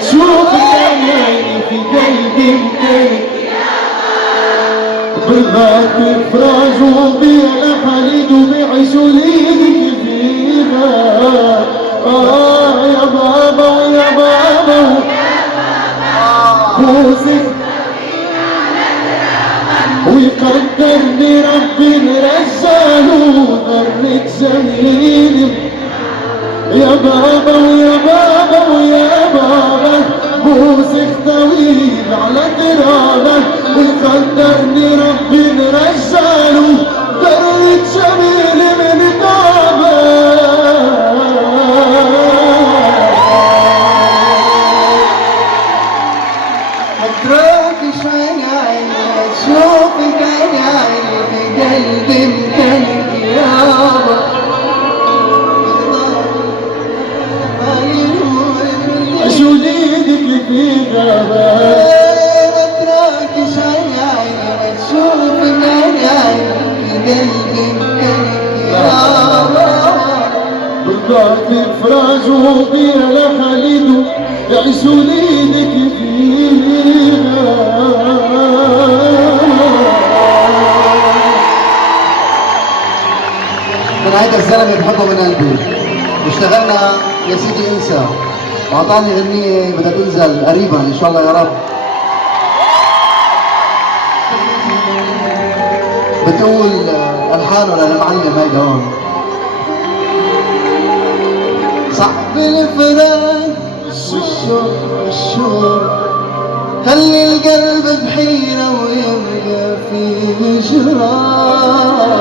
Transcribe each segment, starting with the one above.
تشوف العيني في قلبي مكانك بالذات فراج وبيع حليد وبيعيش وليدك فيها. يا بابا ويا بابا بوسك ويقدرني ربي نرجاله ذرك جميل. يا بابا ويا بابا ويا بابا بوسك طويل على ترابه ويقدرني ربي نرجاله ذرك جميل من تعبه. متروكش عيني اشوفك عيني في قلبي مكانك يابا. وليدك في غابة متروكش عيني اشوفك عيني في قلبي مكانك يابا. بالضعف فراج وبيع لحليده يعيش وليدك فيها. من هيدا الزلمه بحبه من قلبي واشتغلنا يا سيدي انسى واعطاني غنية بدها تنزل قريبا ان شاء الله يا رب. بتقول الحانه للمعلم هيدا هون. صعب الفراق والشوق خلي القلب بحيرة ويبقى فيه جراح.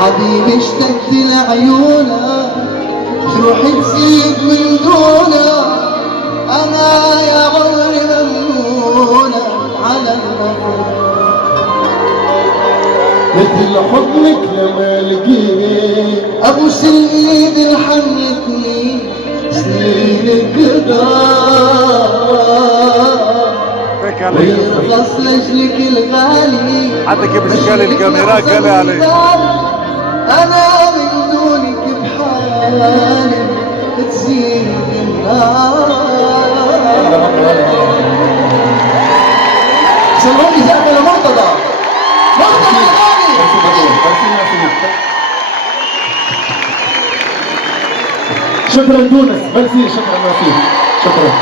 حبيبي اشتقت لعيونك روحي تزيد من دونك. انا يا عمري ممنونة على المغرب مثل حضنك لما لقيت ابوس الايد اللي حملتني سنين القدام ويخلص لاجلك الغالي. حتى كيف اشكال الكاميرا قال عليه انا من دونك بحالي تزيد النار. سمعوني زعمة لمرتضى الغالي. شكرا تونس، ميرسي، شكرا، ميرسي، شكرا.